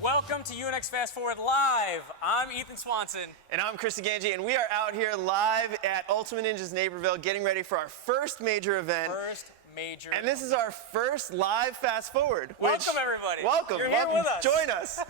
Welcome to UNX Fast Forward Live. I'm Ethan Swanson. And I'm Chris Ganji, and we are out here live at Ultimate Ninjas Naperville getting ready for our first major event. And this is our first live Fast Forward. Welcome, everybody. Welcome. You're here with us. Join us.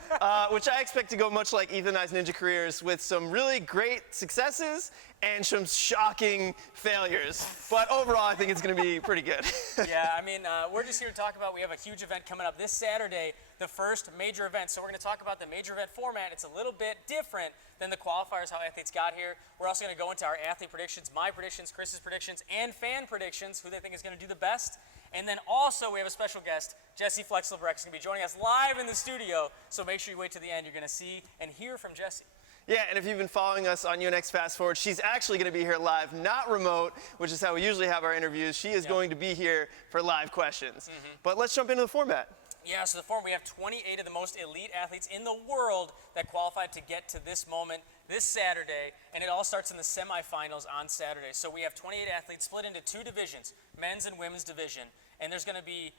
Which I expect to go much like Ethan and I's ninja careers, with some really great successes and some shocking failures. But overall, I think it's going to be pretty good. Yeah, I mean, we're just here to talk about, we have a huge event coming up this Saturday, the first major event. So we're going to talk about the major event format. It's a little bit different than the qualifiers, how athletes got here. We're also going to go into our athlete predictions, my predictions, Chris's predictions, and fan predictions, who they think is going to do the best. And then also we have a special guest, Jessie Flex Labreck, is going to be joining us live in the studio. So make sure you wait to the end. You're going to see and hear from Jessie. Yeah, and if you've been following us on UNX Fast Forward, she's actually going to be here live, not remote, which is how we usually have our interviews. She is going to be here for live questions. But let's jump into the format. Yeah, so the form, we have 28 of the most elite athletes in the world that qualified to get to this moment this Saturday, and it all starts in the semifinals on Saturday. So we have 28 athletes split into two divisions, men's and women's division, and there's going to be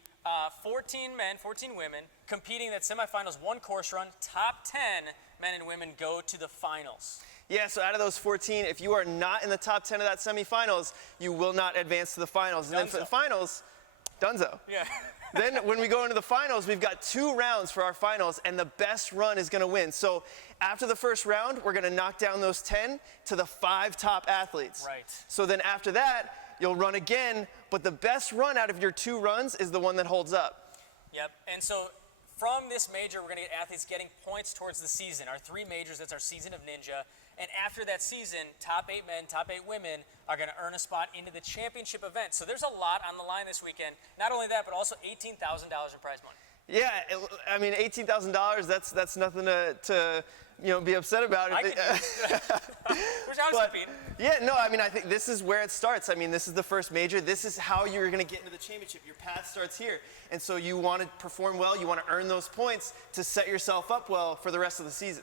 14 men, 14 women competing in that semifinals, one course run. Top 10 men and women go to the finals. Yeah, so out of those 14, if you are not in the top 10 of that semifinals, you will not advance to the finals. And then for the finals, dunzo. Yeah. Then when we go into the finals, we've got 2 rounds for our finals, and the best run is going to win. So after the first round, we're going to knock down those 10 to the 5 top athletes. Right. So then after that, you'll run again, but the best run out of your 2 runs is the one that holds up. Yep, and so from this major, we're going to get athletes getting points towards the season. Our 3 majors, that's our season of Ninja. And after that season, top 8 men, top 8 women are going to earn a spot into the championship event. So there's a lot on the line this weekend. Not only that, but also $18,000 in prize money. Yeah, I mean, $18,000, that's nothing to be upset about. I could Which I was competing. Yeah, no, I mean, I think this is where it starts. I mean, this is the first major. This is how you're going to get into the championship. Your path starts here. And so you want to perform well. You want to earn those points to set yourself up well for the rest of the season.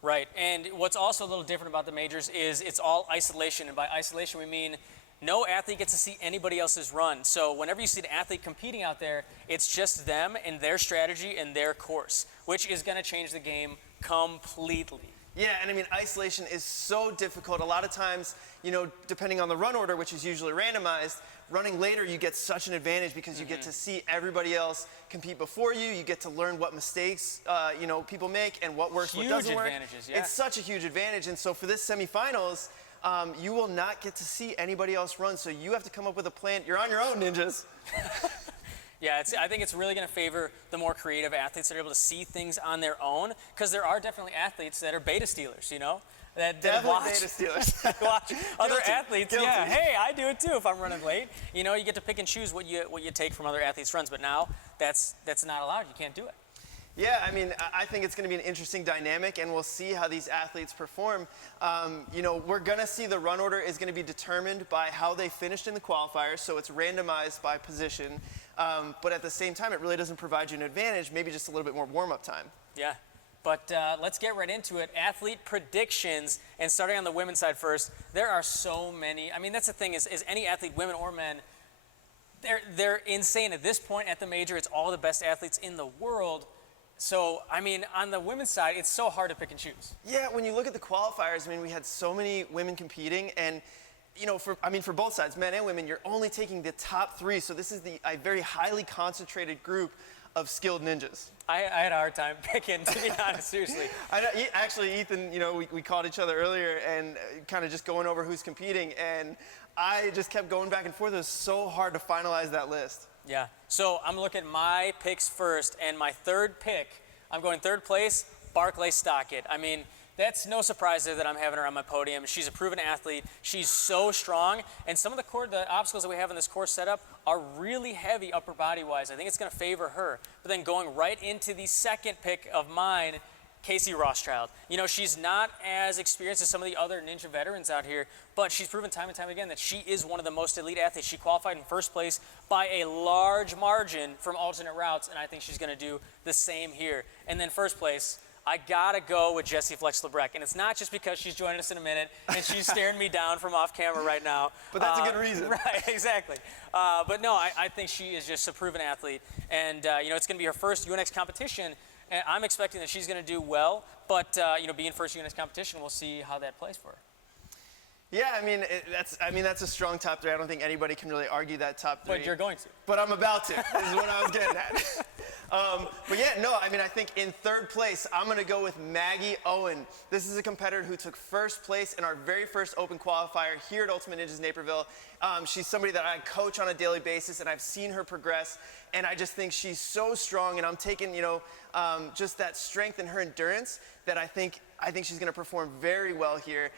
Right, and what's also a little different about the majors is it's all isolation. And by isolation, we mean no athlete gets to see anybody else's run. So whenever you see an athlete competing out there, it's just them and their strategy and their course, which is going to change the game completely. Yeah, and I mean, isolation is so difficult. A lot of times, depending on the run order, which is usually randomized, running later, you get such an advantage because you get to see everybody else compete before you. You get to learn what mistakes, people make and what works, what doesn't work. Huge advantages, yeah. It's such a huge advantage. And so for this semifinals, you will not get to see anybody else run. So you have to come up with a plan. You're on your own, ninjas. Yeah, I think it's really going to favor the more creative athletes that are able to see things on their own, because there are definitely athletes that are beta stealers, that watch, beta stealers. watch other athletes. Guilty. Yeah, hey, I do it too if I'm running late. You get to pick and choose what you take from other athletes' runs, but now that's not allowed. You can't do it. Yeah, I mean, I think it's going to be an interesting dynamic, and we'll see how these athletes perform. We're going to see the run order is going to be determined by how they finished in the qualifiers, so it's randomized by position. But at the same time, it really doesn't provide you an advantage, maybe just a little bit more warm-up time. Yeah, but let's get right into it. Athlete predictions, and starting on the women's side first, there are so many. I mean, that's the thing is any athlete, women or men, they're insane. At this point at the major, it's all the best athletes in the world. So, I mean, on the women's side, it's so hard to pick and choose. Yeah, when you look at the qualifiers, I mean, we had so many women competing, and for both sides, men and women, you're only taking the top 3. So this is a very highly concentrated group of skilled ninjas. I had a hard time picking, to be honest, seriously. I know, actually, Ethan, we called each other earlier and kind of just going over who's competing, and I just kept going back and forth. It was so hard to finalize that list. Yeah, so I'm looking at my picks first, and my third pick, I'm going third place, Barclay Stockett. I mean, that's no surprise there that I'm having her on my podium. She's a proven athlete. She's so strong, and some of the obstacles that we have in this course setup are really heavy upper body-wise. I think it's going to favor her. But then going right into the second pick of mine, Casey Rothschild. She's not as experienced as some of the other ninja veterans out here, but she's proven time and time again that she is one of the most elite athletes. She qualified in first place by a large margin from alternate routes, and I think she's going to do the same here. And then first place, I gotta go with Jessie Flex Labreck, and it's not just because she's joining us in a minute and she's staring me down from off camera right now. But that's a good reason. Right, exactly. But no, I think she is just a proven athlete, and it's going to be her first UNX competition, and I'm expecting that she's going to do well. But being first UNX competition, we'll see how that plays for her. Yeah, that's a strong top three. I don't think anybody can really argue that top three. But you're going to. But I'm about to. This is what I was getting at. But yeah, no, I think in third place, I'm going to go with Maggie Owen. This is a competitor who took first place in our very first open qualifier here at Ultimate Ninjas Naperville. She's somebody that I coach on a daily basis, and I've seen her progress, and I just think she's so strong, and I'm taking, just that strength and her endurance that I think she's going to perform very well here.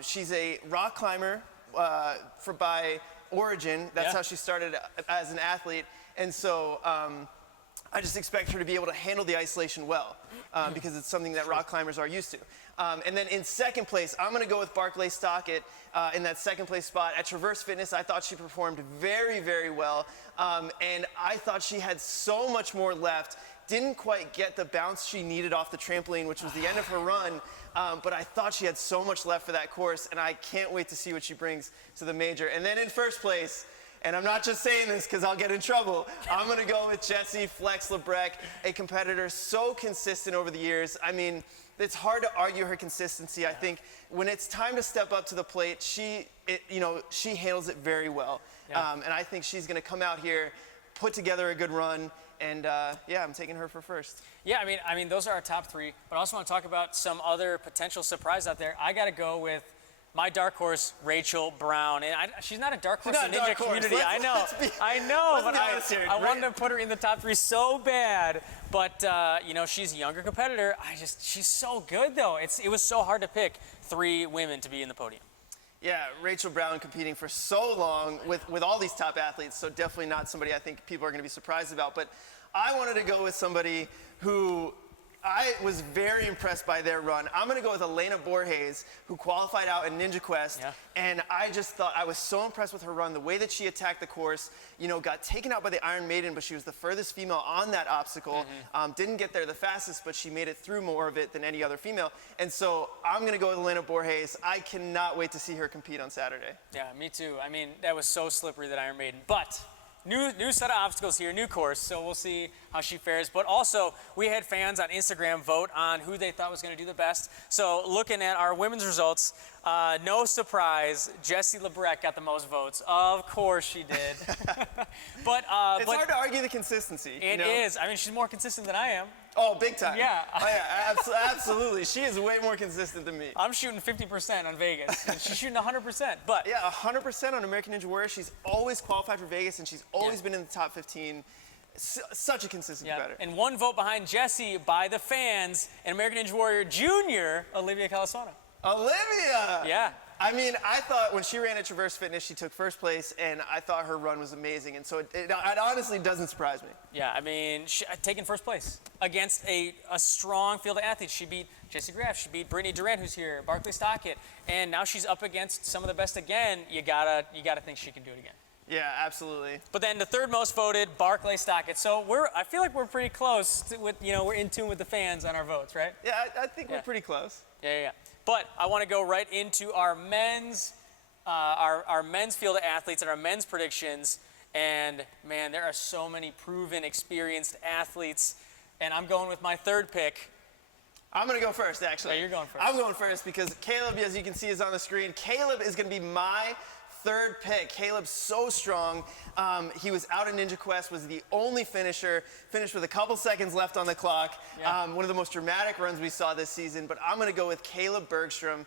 She's a rock climber by origin. That's how she started as an athlete. And so I just expect her to be able to handle the isolation well because it's something that rock climbers are used to. And then in second place, I'm going to go with Barclay Stockett in that second place spot. At Traverse Fitness, I thought she performed very, very well. And I thought she had so much more left. Didn't quite get the bounce she needed off the trampoline, which was the end of her run. But I thought she had so much left for that course, and I can't wait to see what she brings to the major. And then in first place, and I'm not just saying this because I'll get in trouble, I'm going to go with Jessie Flex Labreck, a competitor so consistent over the years. I mean, it's hard to argue her consistency. I think when it's time to step up to the plate, she handles it very well. And I think she's going to come out here, put together a good run, and I'm taking her for first. Yeah, I mean, those are our top three. But I also want to talk about some other potential surprise out there. I got to go with my dark horse, Rachel Brown. And she's not a dark horse in the ninja community. I know, but I wanted to put her in the top three so bad. But she's a younger competitor. She's so good though. It was so hard to pick three women to be in the podium. Yeah, Rachel Brown competing for so long with all these top athletes, so definitely not somebody I think people are going to be surprised about. But I wanted to go with somebody who I was very impressed by their run. I'm going to go with Elena Borges, who qualified out in Ninja Quest. Yeah. And I just thought I was so impressed with her run, the way that she attacked the course, got taken out by the Iron Maiden, but she was the furthest female on that obstacle. Didn't get there the fastest, but she made it through more of it than any other female. And so I'm going to go with Elena Borges. I cannot wait to see her compete on Saturday. Yeah, me too. I mean, that was so slippery, that Iron Maiden. But new set of obstacles here, new course, so we'll see how she fares. But also, we had fans on Instagram vote on who they thought was going to do the best. So looking at our women's results, no surprise, Jessie Labreck got the most votes. Of course she did. But it's hard to argue the consistency. It is. I mean, she's more consistent than I am. Oh, big time. Yeah. Oh, yeah, absolutely. She is way more consistent than me. I'm shooting 50% on Vegas. And she's shooting 100%. But yeah, 100% on American Ninja Warrior. She's always qualified for Vegas, and she's always been in the top 15. Such a consistent competitor. And one vote behind Jessie by the fans, and American Ninja Warrior Junior, Olivia Calasana. Olivia! Yeah. I mean, I thought when she ran at Traverse Fitness, she took first place, and I thought her run was amazing. And so it honestly doesn't surprise me. Yeah, I mean, taking first place against a strong field of athletes. She beat Jessie Graff, she beat Brittany Durant, who's here, Barclay Stockett, and now she's up against some of the best again. You gotta think she can do it again. Yeah, absolutely. But then the third most voted, Barclay Stockett. So I feel like we're pretty close we're in tune with the fans on our votes, right? Yeah, I think we're pretty close. Yeah. But I want to go right into our men's field of athletes and our men's predictions. And man, there are so many proven, experienced athletes. And I'm going with my third pick. I'm going to go first, actually. Yeah, you're going first. I'm going first because Caleb, as you can see, is on the screen. Caleb is going to be my third pick. Caleb's so strong. He was out in Ninja Quest, was the only finisher, finished with a couple seconds left on the clock. Yeah. One of the most dramatic runs we saw this season, but I'm gonna go with Caleb Bergstrom.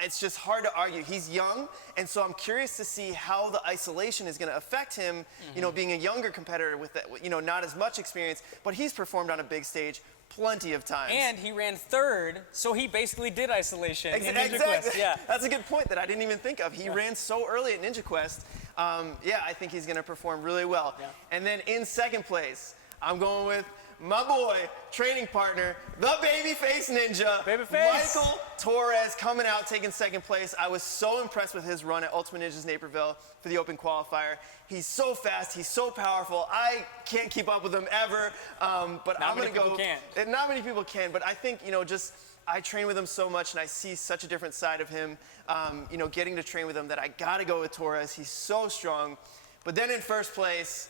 It's just hard to argue. He's young, and so I'm curious to see how the isolation is gonna affect him, being a younger competitor with, not as much experience, but he's performed on a big stage plenty of times. And he ran third, so he basically did isolation in Ninja exactly. Quest. Yeah. That's a good point that I didn't even think of. He ran so early at Ninja Quest. I think he's going to perform really well. Yeah. And then in second place, I'm going with my boy, training partner, the babyface ninja, Babyface. Michael Torres, coming out taking second place. I was so impressed with his run at Ultimate Ninjas Naperville for the open qualifier. He's so fast, he's so powerful. I can't keep up with him ever, but I'm gonna go. Not many people can, but I think, just I train with him so much and I see such a different side of him, getting to train with him, that I gotta go with Torres. He's so strong. But then in first place,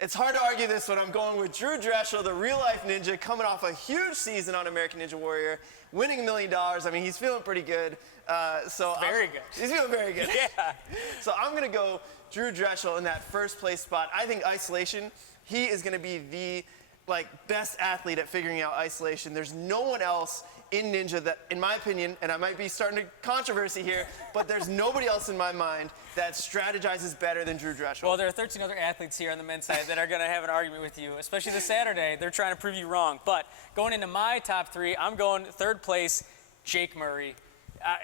it's hard to argue this one. I'm going with Drew Dreschel, the real-life ninja, coming off a huge season on American Ninja Warrior, winning $1 million. I mean, he's feeling pretty good. Very good. He's feeling very good. Yeah. So I'm going to go Drew Dreschel in that first place spot. I think isolation, he is going to be the best athlete at figuring out isolation. There's no one else in Ninja that, in my opinion, and I might be starting to controversy here, but there's nobody else in my mind that strategizes better than Drew Dreschel. Well, there are 13 other athletes here on the men's side that are going to have an argument with you, especially this Saturday. They're trying to prove you wrong. But going into my top three, I'm going third place, Jake Murray.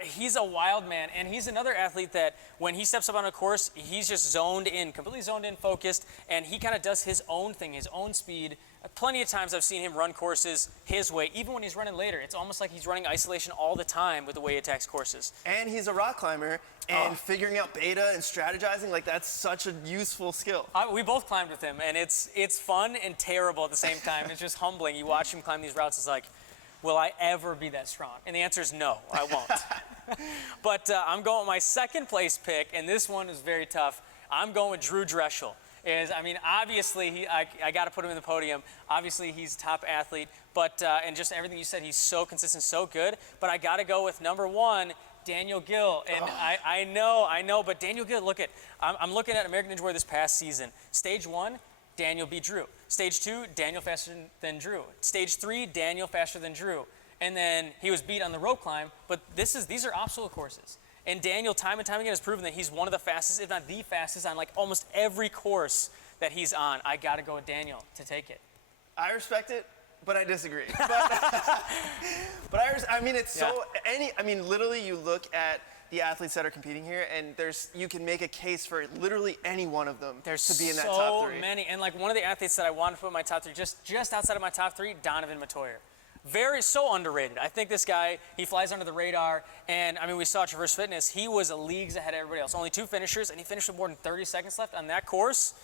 He's a wild man, and he's another athlete that when he steps up on a course, he's just zoned in, completely zoned in, focused, and he kind of does his own thing, his own speed. Plenty of times I've seen him run courses his way, even when he's running later. It's almost like he's running isolation all the time with the way he attacks courses. And he's a rock climber, and figuring out beta and strategizing, that's such a useful skill. We both climbed with him, and it's fun and terrible at the same time. It's just humbling. You watch him climb these routes, it's like, will I ever be that strong? And the answer is no, I won't. But I'm going with my second place pick, and this one is very tough. I'm going with Drew Dreschel. Obviously, I got to put him in the podium. Obviously, he's top athlete, but and just everything you said, he's so consistent, so good. But I got to go with number one, Daniel Gill. And I know, but Daniel Gill, I'm looking at American Ninja Warrior this past season. Stage 1, Daniel beat Drew. Stage 2, Daniel faster than Drew. Stage 3, Daniel faster than Drew. And then he was beat on the rope climb, but these are obstacle courses. And Daniel, time and time again, has proven that he's one of the fastest, if not the fastest, on almost every course that he's on. I got to go with Daniel to take it. I respect it, but I disagree. Literally you look at the athletes that are competing here, and you can make a case for literally any one of them to be in that top three. So many, and one of the athletes that I want to put in my top three, just outside of my top three, Donovan Matoyer. So underrated. I think this guy, he flies under the radar, and we saw Traverse Fitness. He was leagues ahead of everybody else. Only 2 finishers, and he finished with more than 30 seconds left on that course.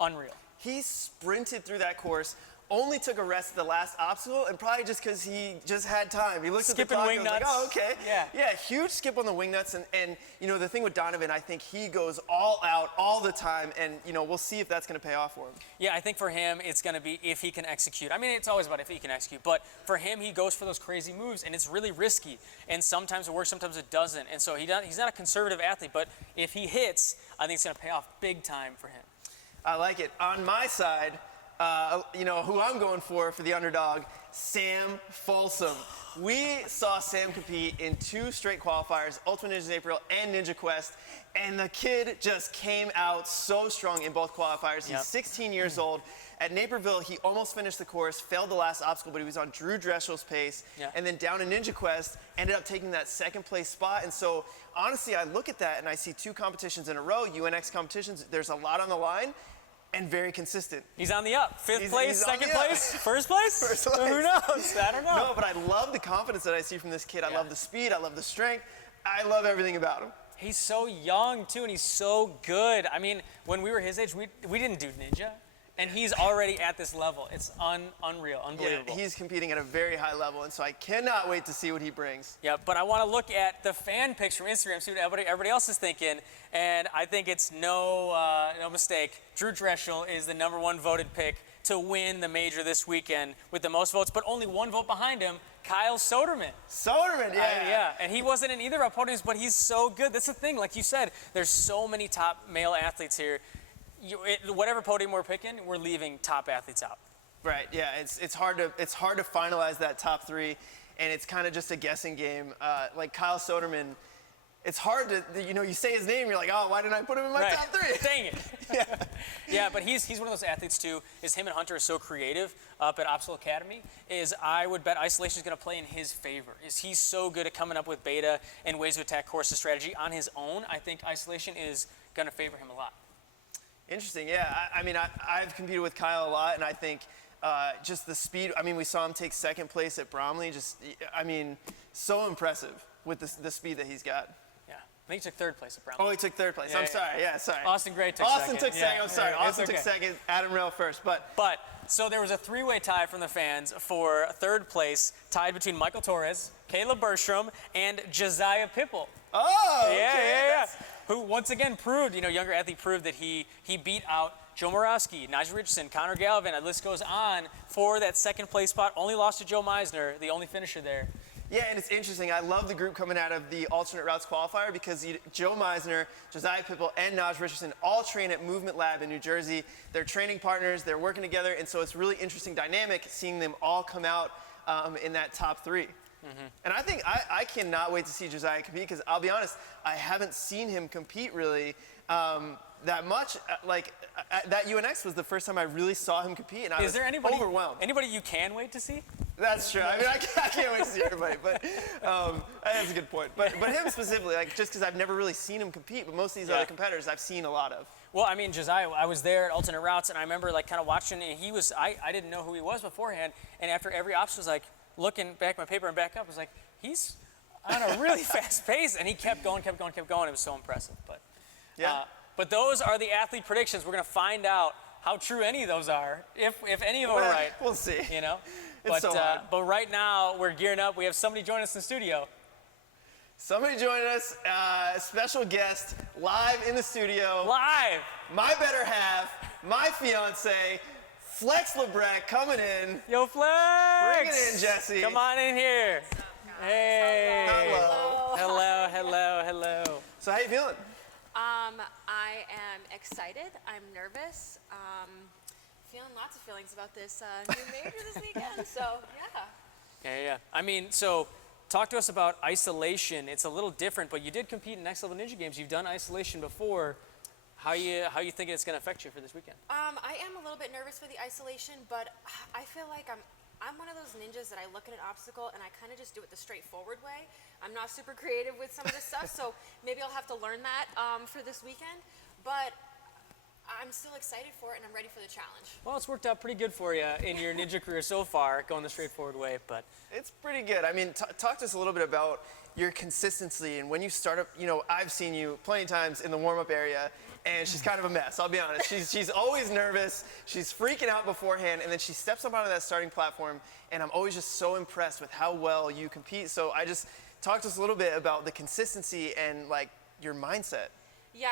Unreal. He sprinted through that course, only took a rest at the last obstacle, and probably just because he just had time. He looked at the clock and was like, oh, okay. Yeah, huge skip on the wing nuts, and the thing with Donovan, I think he goes all out all the time, and we'll see if that's going to pay off for him. Yeah, I think for him, it's going to be if he can execute. It's always about if he can execute, but for him, he goes for those crazy moves, and it's really risky, and sometimes it works, sometimes it doesn't, and so he's not a conservative athlete, but if he hits, I think it's going to pay off big time for him. I like it. On my side, who I'm going for the underdog, Sam Folsom. We saw Sam compete in 2 straight qualifiers, Ultimate Ninja April and Ninja Quest, and the kid just came out so strong in both qualifiers. He's 16 years old. At Naperville, he almost finished the course, failed the last obstacle, but he was on Drew Dreschel's pace. And then down in Ninja Quest, ended up taking that second place spot. And so, honestly, I look at that and I see 2 competitions in a row, UNX competitions. There's a lot on the line. And very consistent. He's on the up. Fifth place, second place, first place? First place. Who knows? I don't know. No, but I love the confidence that I see from this kid. I love the speed. I love the strength. I love everything about him. He's so young, too, and he's so good. When we were his age, we didn't do Ninja. And he's already at this level. It's unreal, unbelievable. Yeah, he's competing at a very high level, and so I cannot wait to see what he brings. Yeah, but I want to look at the fan picks from Instagram, see what everybody else is thinking, and I think it's no mistake. Drew Dreschel is the #1 voted pick to win the major this weekend with the most votes, but only 1 vote behind him, Kyle Soderman. Soderman, yeah. And he wasn't in either of our podiums, but he's so good. That's the thing, like you said, there's so many top male athletes here. Whatever podium we're picking, we're leaving top athletes out. Right. Yeah. It's hard to finalize that top 3, and it's kind of just a guessing game. Like Kyle Soderman, it's hard to you say his name, you're like, oh, why didn't I put him in my top 3? Dang it. Yeah, but he's one of those athletes too. Is him and Hunter are so creative up at Obstacle Academy. I would bet isolation is going to play in his favor. He's so good at coming up with beta and ways to attack courses strategy on his own. I think isolation is going to favor him a lot. Interesting, yeah. I've competed with Kyle a lot, and I think just the speed. I mean, we saw him take second place at Bromley. I mean, so impressive with the speed that he's got. Yeah, I think he took third place at Brown. Oh, he took third place. I'm sorry. Yeah, sorry. Austin Gray took Austin second. took second. I'm sorry. Yeah, Austin took second. Adam Rail first. But so there was a three-way tie from the fans for third place, tied between Michael Torres, Caleb Bergstrom, and Josiah Pipple. Oh, okay. Yeah. Who once again proved, younger athlete proved that he beat out Joe Morawski, Najee Richardson, Connor Galvin, the list goes on for that second place spot. Only lost to Joe Meisner, the only finisher there. Yeah, and it's interesting. I love the group coming out of the alternate routes qualifier because Joe Meisner, Josiah Pipple, and Najee Richardson all train at Movement Lab in New Jersey. They're training partners. They're working together, and so it's really interesting dynamic seeing them all come out in that top three. Mm-hmm. And I think I cannot wait to see Josiah compete because I'll be honest, I haven't seen him compete really that much. That UNX was the first time I really saw him compete, and I was overwhelmed. Anybody you can wait to see? That's true. I mean, I can't wait to see everybody, but that's a good point. But him specifically, just because I've never really seen him compete, but most of these other competitors I've seen a lot of. Well, I mean, Josiah, I was there at alternate routes, and I remember kind of watching, and he was, I didn't know who he was beforehand, and after every obstacle, was looking back at my paper and back up, I was like, he's on a really fast pace, and he kept going. It was so impressive. But yeah. But those are the athlete predictions. We're going to find out how true any of those are, if any of them are right. We'll see. But right now, we're gearing up. We have somebody join us in the studio. Somebody joining us, special guest, live in the studio. Live! My better half, my fiance, Flex Labreck coming in. Yo, Flex! Bring it in, Jesse. Come on in here. Hey. Hello. So how you feeling? I am excited. I'm nervous. Feeling lots of feelings about this new major this weekend. So yeah. Yeah. I mean, so talk to us about isolation. It's a little different, but you did compete in Next Level Ninja Games. You've done isolation before. How you thinking it's going to affect you for this weekend? I am a little bit nervous for the isolation, but I feel like I'm one of those ninjas that I look at an obstacle and I kind of just do it the straightforward way. I'm not super creative with some of this stuff, so maybe I'll have to learn that for this weekend. But I'm still excited for it and I'm ready for the challenge. Well, it's worked out pretty good for you in your ninja career so far, going the straightforward way. But it's pretty good. I mean, talk to us a little bit about your consistency and when you start up. I've seen you plenty of times in the warm-up area. And she's kind of a mess, I'll be honest. She's always nervous, she's freaking out beforehand, and then she steps up onto that starting platform, and I'm always just so impressed with how well you compete. So I just talk to us a little bit about the consistency and your mindset. Yeah,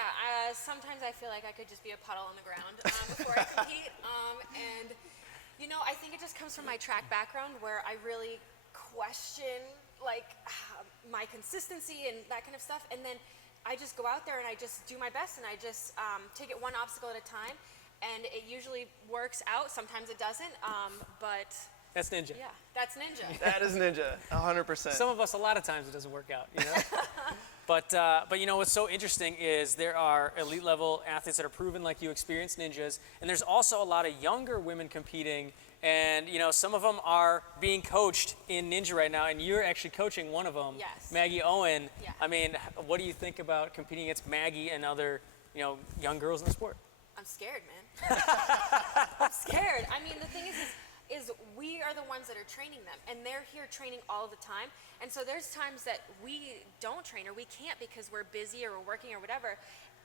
sometimes I feel like I could just be a puddle on the ground before I compete. And I think it just comes from my track background where I really question my consistency and that kind of stuff. And then I just go out there and I just do my best and I just take it one obstacle at a time, and it usually works out. Sometimes it doesn't, but that's ninja. Yeah, that's ninja. That is ninja, 100%. Some of us, a lot of times, it doesn't work out. But what's so interesting is there are elite level athletes that are proven, like you, experienced ninjas, and there's also a lot of younger women competing. And some of them are being coached in ninja right now, and you're actually coaching one of them, yes. Maggie Owen. Yeah. I mean, what do you think about competing against Maggie and other, young girls in the sport? I'm scared, man. I'm scared. I mean, the thing is we are the ones that are training them, and they're here training all the time. And so there's times that we don't train or we can't because we're busy or we're working or whatever.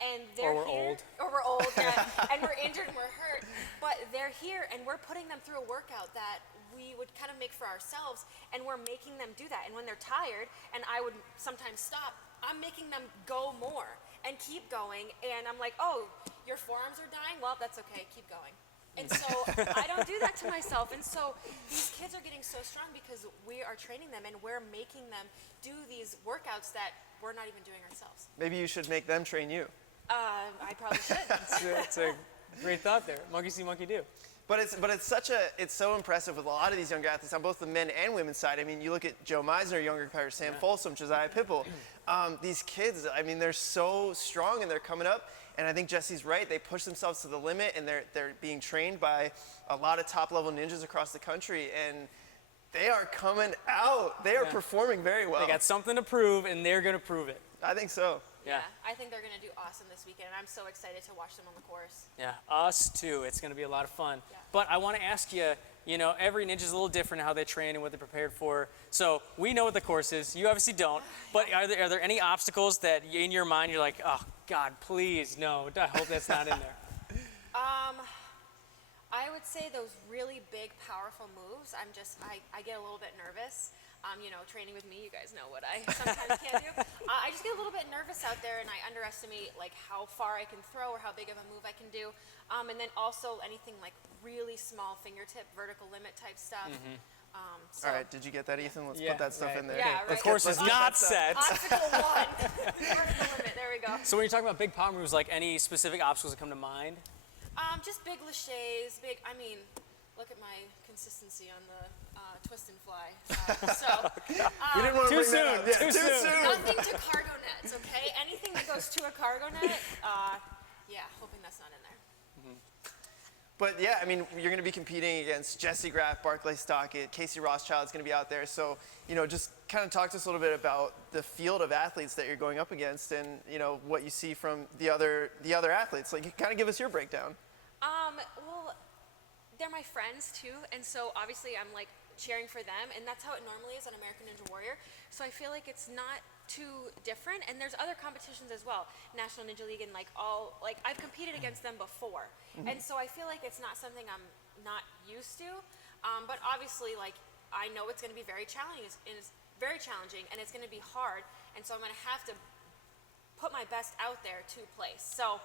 And they're here, or we're old, yeah, and we're injured and we're hurt. But they're here, and we're putting them through a workout that we would kind of make for ourselves, and we're making them do that. And when they're tired, and I would sometimes stop, I'm making them go more and keep going. And I'm like, oh, your forearms are dying? Well, that's okay, keep going. And so I don't do that to myself. And so these kids are getting so strong because we are training them and we're making them do these workouts that we're not even doing ourselves. Maybe you should make them train you. I probably should. It's a great thought there. Monkey see, monkey do. But it's so impressive with a lot of these younger athletes on both the men and women's side. I mean, you look at Joe Meisner, younger competitor, Sam Folsom, Josiah Pipple. These kids, I mean, they're so strong and they're coming up. And I think Jesse's right. They push themselves to the limit, and they're being trained by a lot of top-level ninjas across the country. And they are coming out. They are performing very well. They got something to prove, and they're going to prove it. I think so. Yeah. I think they're going to do awesome this weekend, and I'm so excited to watch them on the course. Yeah, us too. It's going to be a lot of fun. Yeah. But I want to ask you, you know, every ninja's a little different how they train and what they're prepared for. So we know what the course is. You obviously don't. But are there any obstacles that in your mind you're like, oh God, please no. I hope that's not in there. I would say those really big, powerful moves, I get a little bit nervous. You know, training with me, you guys know what I sometimes can't do. I just get a little bit nervous out there, and I underestimate like how far I can throw or how big of a move I can do. And then also anything like really small fingertip, vertical limit type stuff. All right, did you get that, Ethan? Let's Yeah, put that stuff right. in there. Yeah, The right. course is Let's not get that set. Obstacle 1, vertical limit, there we go. So when you're talking about big power moves, like any specific obstacles that come to mind? Just big laches, I mean, look at my consistency on the twist and fly. We didn't want to Too bring that soon, up. Yeah, too soon. Nothing to cargo nets, okay? Anything that goes to a cargo net, yeah, hoping that's not in there. But yeah, I mean, you're going to be competing against Jesse Graff, Barclay Stockett, Casey Rothschild's going to be out there. So, you know, just kind of talk to us a little bit about the field of athletes that you're going up against, and you know what you see from the other athletes. Like, kind of give us your breakdown. Well, they're my friends too, and so obviously I'm like cheering for them, and that's how it normally is on American Ninja Warrior. So I feel like it's not too different, and there's other competitions as well, National Ninja League, and like I've competed against them before, and so I feel like it's not something I'm not used to, but obviously like I know it's going to be very challenging, and it's very challenging, and it's going to be hard, and so I'm going to have to put my best out there to place. So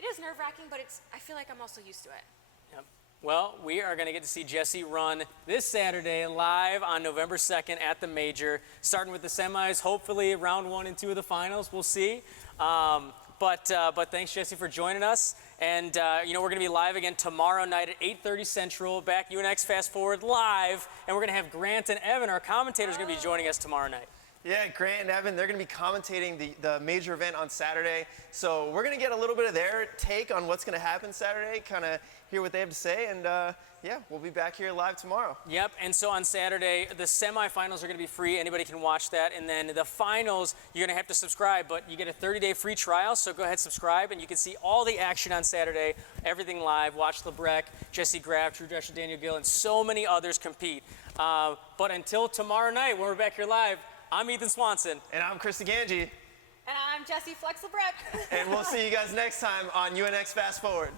it is nerve-wracking, but I feel like I'm also used to it. Yep. Well, we are going to get to see Jesse run this Saturday live on November 2nd at the Major, starting with the semis, hopefully round 1 and 2 of the finals. We'll see. But thanks, Jesse, for joining us. And, you know, we're going to be live again tomorrow night at 8:30 Central, back UNX Fast Forward live. And we're going to have Grant and Evan, our commentators, going to be joining us tomorrow night. Yeah, Grant and Evan, they're going to be commentating the major event on Saturday. So we're going to get a little bit of their take on what's going to happen Saturday, kind of hear what they have to say. And yeah, we'll be back here live tomorrow. Yep, and so on Saturday, the semifinals are going to be free. Anybody can watch that. And then the finals, you're going to have to subscribe, but you get a 30-day free trial. So go ahead, subscribe, and you can see all the action on Saturday, everything live. Watch Labreck, Jesse Graff, Drew Drescher, Daniel Gill, and so many others compete. But until tomorrow night, when we're back here live, I'm Ethan Swanson. And I'm Chris Ganji. And I'm Jessie Flex Labreck. And we'll see you guys next time on UNX Fast Forward.